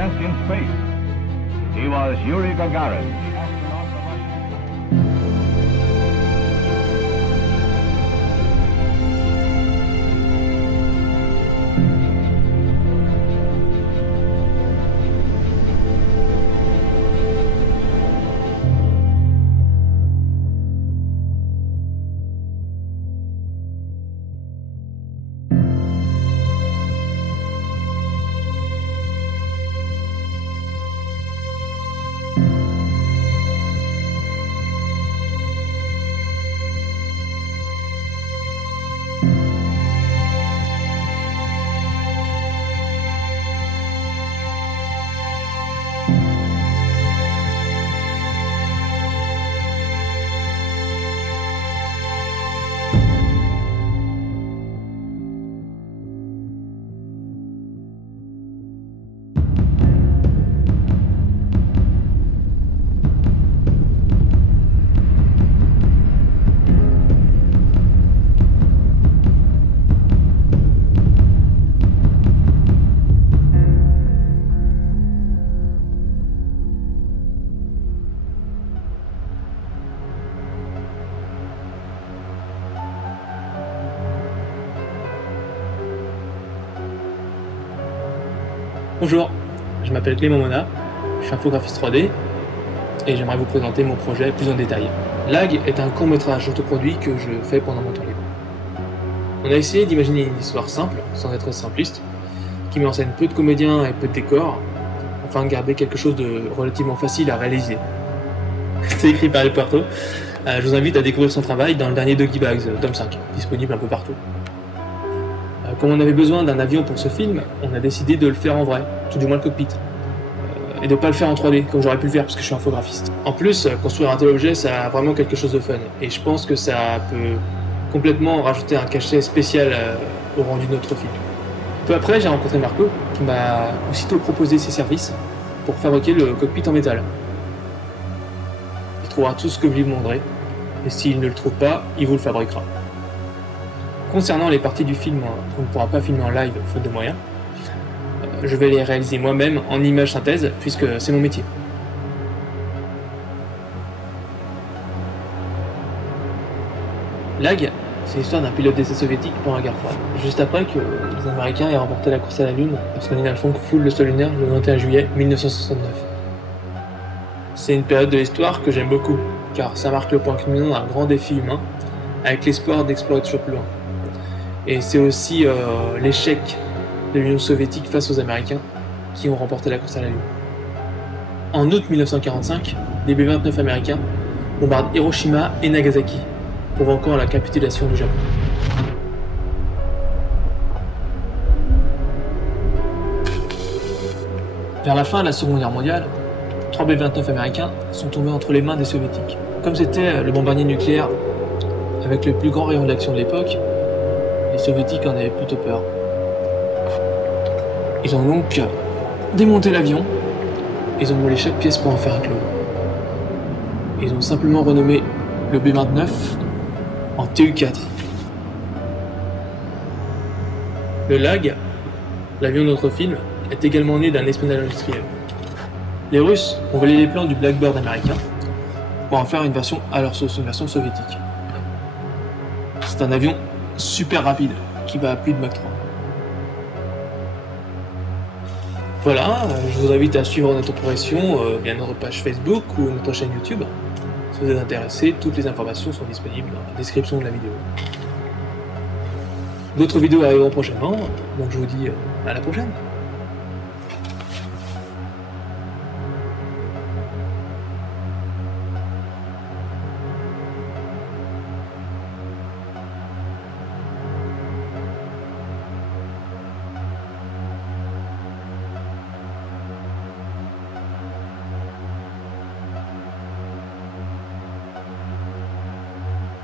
success in space. He was Yuri Gagarin, the astronaut for Russia. Bonjour, je m'appelle Clément Mona, je suis infographiste 3D et j'aimerais vous présenter mon projet plus en détail. Lag est un court-métrage autoproduit que je fais pendant mon temps libre. On a essayé d'imaginer une histoire simple, sans être simpliste, qui met en scène peu de comédiens et peu de décors, afin de garder quelque chose de relativement facile à réaliser. C'est écrit par El Puerto. Je vous invite à découvrir son travail dans le dernier Doggy Bags, tome 5, disponible un peu partout. Comme on avait besoin d'un avion pour ce film, on a décidé de le faire en vrai, tout du moins le cockpit. Et de ne pas le faire en 3D, comme j'aurais pu le faire parce que je suis infographiste. En plus, construire un tel objet, ça a vraiment quelque chose de fun. Et je pense que ça peut complètement rajouter un cachet spécial au rendu de notre film. Peu après, j'ai rencontré Marco, qui m'a aussitôt proposé ses services pour fabriquer le cockpit en métal. Il trouvera tout ce que vous lui demanderez, et s'il ne le trouve pas, il vous le fabriquera. Concernant les parties du film qu'on ne pourra pas filmer en live faute de moyens, je vais les réaliser moi-même en image synthèse puisque c'est mon métier. Lag, c'est l'histoire d'un pilote d'essai soviétique pendant la guerre froide, juste après que les Américains aient remporté la course à la Lune lorsque Neil Armstrong foule le sol lunaire le 21 juillet 1969. C'est une période de l'histoire que j'aime beaucoup, car ça marque le point culminant d'un grand défi humain avec l'espoir d'explorer toujours plus loin. Et c'est aussi l'échec de l'Union soviétique face aux Américains qui ont remporté la course à la Lune. En août 1945, les B-29 américains bombardent Hiroshima et Nagasaki, provoquant la capitulation du Japon. Vers la fin de la Seconde Guerre mondiale, 3 B-29 américains sont tombés entre les mains des soviétiques. Comme c'était le bombardier nucléaire avec le plus grand rayon d'action de l'époque, les soviétiques en avaient plutôt peur. Ils ont donc démonté l'avion, ils ont moulé chaque pièce pour en faire un clone. Ils ont simplement renommé le B-29 en TU-4. Le Lag, l'avion de notre film, est également né d'un espionnage industriel. Les Russes ont volé les plans du Blackbird américain pour en faire une version à leur sauce, une version soviétique. C'est un avion super rapide qui va à plus de Mach 3. Voilà, je vous invite à suivre notre progression via notre page Facebook ou notre chaîne YouTube. Si vous êtes intéressé, toutes les informations sont disponibles dans la description de la vidéo. D'autres vidéos arriveront prochainement, donc je vous dis à la prochaine.